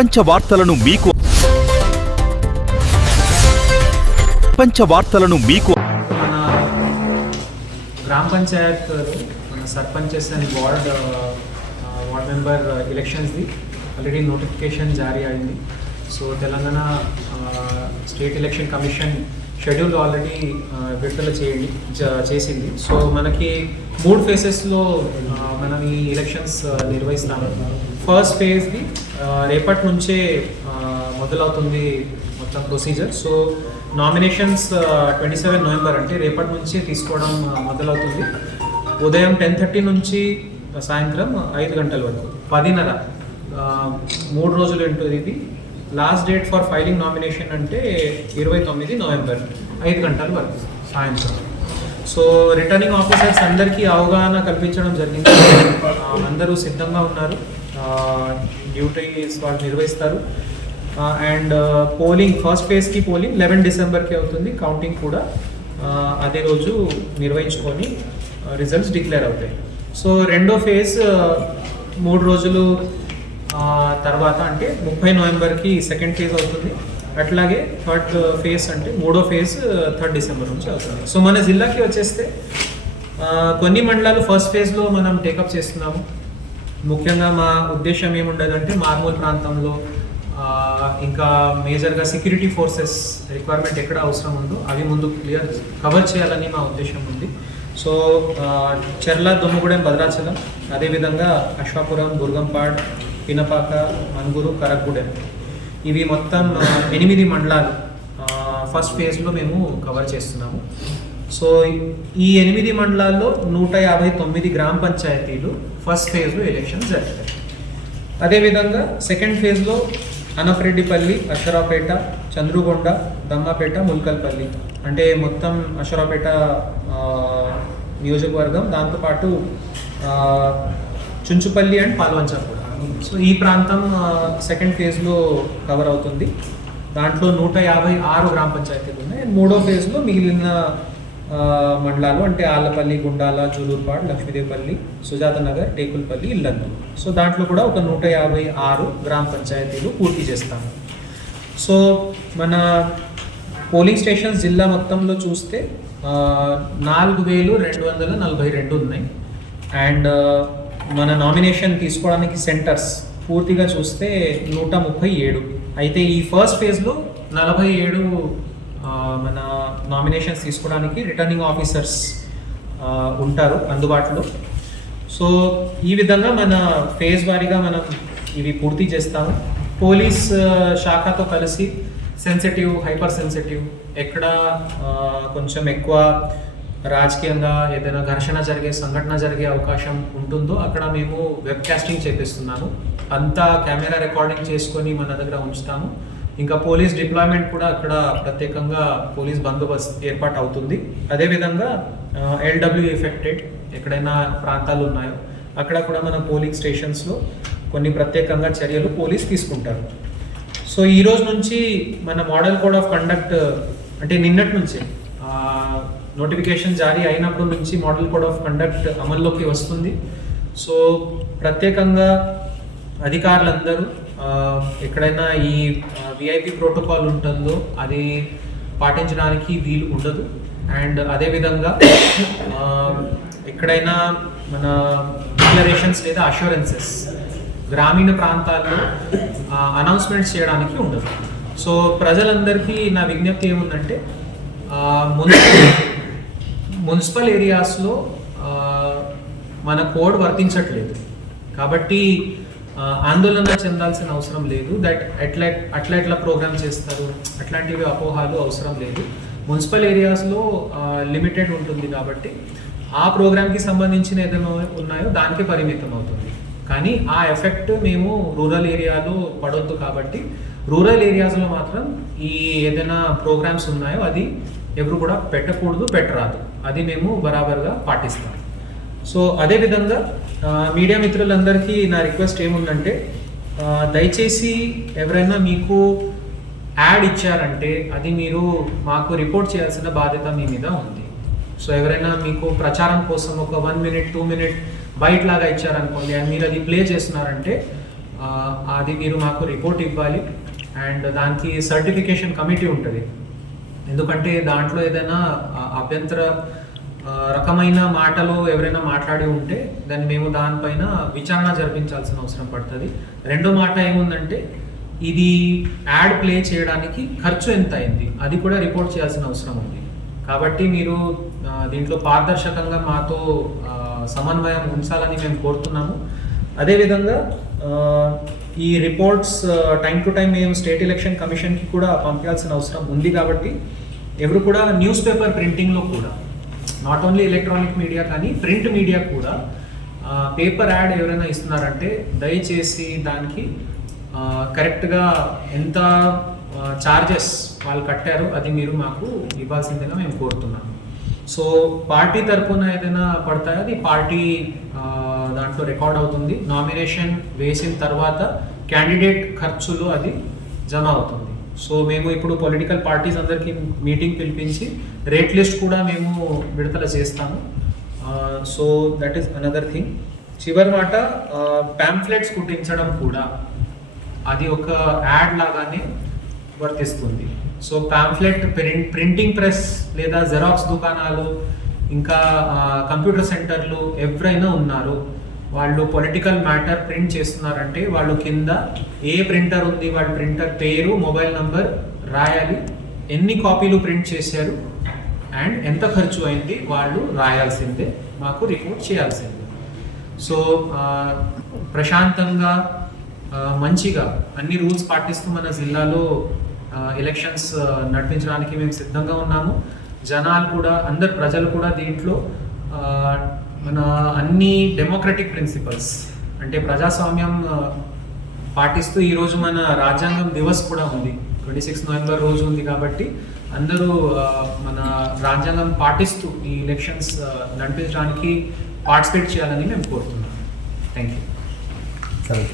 ప్రపంచ వార్తలను మీకు ప్రపంచ వార్తలను మీకు మన గ్రామ పంచాయత్ మన sarpanches and ward ward member ఎలక్షన్స్ది already notification జారీ అయింది. So Telangana state election commission schedule already విడుదల చేయండి చేసింది. సో మనకి మూడు ఫేసెస్లో మనం ఈ ఎలక్షన్స్ ఆ, నిర్వహిస్తాము. ఫస్ట్ ఫేజ్ది రేపటి నుంచే మొదలవుతుంది మొత్తం procedure so nominations twenty seven November అంటే రేపటి నుంచి తీసుకోవడం మొదలవుతుంది. ఉదయం టెన్ థర్టీ నుంచి సాయంత్రం ఐదు గంటల వరకు పదిన్నర మూడు రోజులు ఉంటుంది ఇది. Last date for filing nomination అంటే ఇరవై తొమ్మిది నవంబర్ ఐదు గంటల వరకు సాయంత్రం. సో రిటర్నింగ్ ఆఫీసర్స్ అందరికీ అవగాహన కల్పించడం జరిగింది. అందరూ సిద్ధంగా ఉన్నారు. డ్యూటీస్ వాళ్ళు నిర్వహిస్తారు. అండ్ పోలింగ్ ఫస్ట్ ఫేజ్కి పోలింగ్ లెవెన్ డిసెంబర్కి అవుతుంది. కౌంటింగ్ కూడా అదే రోజు నిర్వహించుకొని రిజల్ట్స్ డిక్లేర్ అవుతాయి. సో రెండో ఫేజ్ మూడు రోజులు తర్వాత అంటే ముప్పై నవంబర్కి సెకండ్ ఫేజ్ అవుతుంది. అట్లాగే థర్డ్ ఫేజ్ అంటే మూడో ఫేజ్ థర్డ్ డిసెంబర్ నుంచి అవుతుంది. సో మన జిల్లాకి వచ్చేస్తే కొన్ని మండలాలు ఫస్ట్ ఫేజ్లో మనం టేకప్ చేస్తున్నాము. ముఖ్యంగా మా ఉద్దేశం ఏముండదంటే మార్మూల్ ప్రాంతంలో ఇంకా మేజర్గా సెక్యూరిటీ ఫోర్సెస్ రిక్వైర్మెంట్ ఎక్కడ అవసరం ఉందో అవి ముందు క్లియర్ కవర్ చేయాలని మా ఉద్దేశం ఉంది. సో చెర్ల దొమ్మగూడెం భద్రాచలం అదేవిధంగా అశ్వాపురం దుర్గంపాడ్ పినపాక మనుగురు కరగ్గూడెం ఇవి మొత్తం ఎనిమిది మండలాలు ఫస్ట్ ఫేజ్లో మేము కవర్ చేస్తున్నాము. సో ఈ ఎనిమిది మండలాల్లో నూట యాభై తొమ్మిది గ్రామ పంచాయతీలు ఫస్ట్ ఫేజ్లో ఎలక్షన్ జరుగుతాయి అదేవిధంగా సెకండ్ ఫేజ్లో అనపరెడ్డిపల్లి అక్షరాపేట చంద్రుగొండ దమ్మపేట ముల్కల్పల్లి అంటే మొత్తం అక్షరాపేట నియోజకవర్గం. దాంతోపాటు చుంచుపల్లి అండ్ పాల్వంచ కూడా. సో ఈ ప్రాంతం సెకండ్ ఫేజ్లో కవర్ అవుతుంది. దాంట్లో నూట యాభై ఆరు గ్రామ పంచాయతీలు ఉన్నాయి. అండ్ మూడో ఫేజ్లో మిగిలిన మండలాలు అంటే ఆళ్ళపల్లి గుండాల జూలూరుపాడు లక్ష్మీదేవిపల్లి సుజాత నగర్ టేకుల్పల్లి ఇల్లందు. సో దాంట్లో కూడా ఒక నూట యాభై ఆరు గ్రామ పంచాయతీలు పూర్తి చేస్తాము. సో మన పోలింగ్ స్టేషన్స్ జిల్లా మొత్తంలో చూస్తే నాలుగు వేలు రెండు వందల నలభై రెండు ఉన్నాయి. అండ్ మన నామినేషన్ తీసుకోవడానికి సెంటర్స్ పూర్తిగా చూస్తే నూట ముప్పై ఏడు. అయితే ఈ ఫస్ట్ ఫేజ్లో నలభై ఏడు మన నామినేషన్స్ తీసుకోవడానికి రిటర్నింగ్ ఆఫీసర్స్ ఉంటారు అందుబాటులో. సో ఈ విధంగా మన ఫేజ్ వారీగా మనం ఇవి పూర్తి చేస్తాము. పోలీస్ శాఖతో కలిసి సెన్సిటివ్ హైపర్ సెన్సిటివ్ ఎక్కడ కొంచెం ఎక్కువ రాజకీయంగా ఏదైనా ఘర్షణ జరిగే సంఘటన జరిగే అవకాశం ఉంటుందో అక్కడ మేము వెబ్కాస్టింగ్ చేపిస్తున్నాము. అంతా కెమెరా రికార్డింగ్ చేసుకొని మన దగ్గర ఉంచుతాము. ఇంకా పోలీస్ డిప్లాయ్మెంట్ కూడా అక్కడ ప్రత్యేకంగా పోలీస్ బందోబస్తు ఏర్పాటు అవుతుంది అదేవిధంగా ఎల్డబ్ల్యూ ఎఫెక్టెడ్ ఎక్కడైనా ప్రాంతాలు ఉన్నాయో అక్కడ కూడా మన పోలింగ్ స్టేషన్స్లో కొన్ని ప్రత్యేకంగా చర్యలు పోలీస్ తీసుకుంటారు. సో ఈ రోజు నుంచి మన మోడల్ కోడ్ ఆఫ్ కండక్ట్ అంటే నిన్నటి నుంచే నోటిఫికేషన్ జారీ అయినప్పటి నుంచి మోడల్ కోడ్ ఆఫ్ కండక్ట్ అమల్లోకి వస్తుంది. సో ప్రత్యేకంగా అధికారులందరూ ఎక్కడైనా ఈ విఐపి ప్రోటోకాల్ ఉంటుందో అది పాటించడానికి వీలు ఉండదు. అండ్ అదేవిధంగా ఎక్కడైనా మన డిక్లరేషన్స్ లేదా అష్యూరెన్సెస్ గ్రామీణ ప్రాంతాల్లో అనౌన్స్మెంట్స్ చేయడానికి ఉండదు. సో ప్రజలందరికీ నా విజ్ఞప్తి ఏముందంటే మున్సిపల్ మున్సిపల్ ఏరియాస్లో మన కోడ్ వర్తించట్లేదు. కాబట్టి ఆందోళన చెందాల్సిన అవసరం లేదు. దట్ ఎట్లా అట్లా ఎట్లా ప్రోగ్రామ్ చేస్తారు. అట్లాంటివి అపోహాలు అవసరం లేదు. మున్సిపల్ ఏరియాస్లో లిమిటెడ్ ఉంటుంది కాబట్టి ఆ ప్రోగ్రామ్కి సంబంధించిన ఏదైనా ఉన్నాయో దానికే పరిమితం అవుతుంది. కానీ ఆ ఎఫెక్ట్ మేము రూరల్ ఏరియాలో పడొద్దు కాబట్టి రూరల్ ఏరియాస్లో మాత్రం ఈ ఏదైనా ప్రోగ్రామ్స్ ఉన్నాయో అది ఎవరు కూడా పెట్టకూడదు పెట్టరాదు. అది మేము బరాబర్గా పాటిస్తాం. సో అదేవిధంగా మీడియా మిత్రులందరికీ నా రిక్వెస్ట్ ఏముందంటే దయచేసి ఎవరైనా మీకు యాడ్ ఇచ్చారంటే అది మీరు మాకు రిపోర్ట్ చేయాల్సిన బాధ్యత మీ మీద ఉంది. సో ఎవరైనా మీకు ప్రచారం కోసం ఒక వన్ మినిట్ టూ మినిట్ బయట లాగా ఇచ్చారనుకోండి అండ్ మీరు అది ప్లే చేస్తున్నారంటే అది మీరు మాకు రిపోర్ట్ ఇవ్వాలి. అండ్ దానికి సర్టిఫికేషన్ కమిటీ ఉంటుంది. ఎందుకంటే దాంట్లో ఏదైనా అభ్యంతర రకమైన మాటలు ఎవరైనా మాట్లాడి ఉంటే దాన్ని మేము దానిపైన విచారణ జరిపించాల్సిన అవసరం పడుతుంది. రెండో మాట ఏముందంటే ఇది యాడ్ ప్లే చేయడానికి ఖర్చు ఎంత అయింది? అది కూడా రిపోర్ట్ చేయాల్సిన అవసరం ఉంది. కాబట్టి మీరు దీంట్లో పారదర్శకంగా మాతో సమన్వయం ఉంచాలని మేము కోరుతున్నాము. అదేవిధంగా ఈ రిపోర్ట్స్ టైం టు టైం మేము స్టేట్ ఎలక్షన్ కమిషన్కి కూడా పంపించాల్సిన అవసరం ఉంది కాబట్టి ఎవరు కూడా న్యూస్ పేపర్ ప్రింటింగ్లో కూడా నాట్ ఓన్లీ ఎలక్ట్రానిక్ మీడియా కానీ ప్రింట్ మీడియా కూడా పేపర్ యాడ్ ఎవరైనా ఇస్తున్నారంటే దయచేసి దానికి కరెక్ట్గా ఎంత ఛార్జెస్ వాళ్ళు కట్టారు అది మీరు మాకు ఇవ్వాల్సిందిగా మేము కోరుతున్నాము సో పార్టీ తరఫున ఏదైనా పడతాయో? అది పార్టీ దాంట్లో రికార్డ్ అవుతుంది. నామినేషన్ వేసిన తర్వాత క్యాండిడేట్ ఖర్చులు అది జమ అవుతుంది. సో మేము ఇప్పుడు పొలిటికల్ పార్టీస్ అందరికీ మీటింగ్ పిలిపించి రేట్ లిస్ట్ కూడా మేము విడుదల చేస్తాము. So that is another thing చివరి మాట ప్యాంప్లెట్స్ కుట్టించడం కూడా అది ఒక యాడ్ లాగానే వర్తిస్తుంది. So pamphlet print printing press లేదా జెరాక్స్ దుకాణాలు ఇంకా కంప్యూటర్ సెంటర్లు ఎవరైనా ఉన్నారు వాళ్ళు పొలిటికల్ మ్యాటర్ ప్రింట్ చేస్తున్నారంటే వాళ్ళు కింద ఏ ప్రింటర్ ఉంది వాళ్ళ ప్రింటర్ పేరు మొబైల్ నంబర్ రాయాలి. ఎన్ని కాపీలు ప్రింట్ చేశారు అండ్ ఎంత ఖర్చు అయింది వాళ్ళు రాయాల్సిందే మాకు రిపోర్ట్ చేయాల్సిందే. సో ప్రశాంతంగా మంచిగా అన్ని రూల్స్ పాటిస్తూ మన జిల్లాలో ఎలక్షన్స్ నడిపించడానికి మేము సిద్ధంగా ఉన్నాము. జనాలు కూడా అందరు ప్రజలు కూడా దీంట్లో మన అన్ని డెమోక్రటిక్ ప్రిన్సిపల్స్ అంటే ప్రజాస్వామ్యం పాటిస్తూ ఈరోజు మన రాజ్యాంగం దివస్ కూడా ఉంది. ట్వంటీ సిక్స్ నవంబర్ రోజు ఉంది కాబట్టి అందరూ మన రాజ్యాంగం పాటిస్తూ ఈ ఎలక్షన్స్ నడిపించడానికి పార్టిసిపేట్ చేయాలని మేము కోరుతున్నాం. థ్యాంక్ యూ సరే.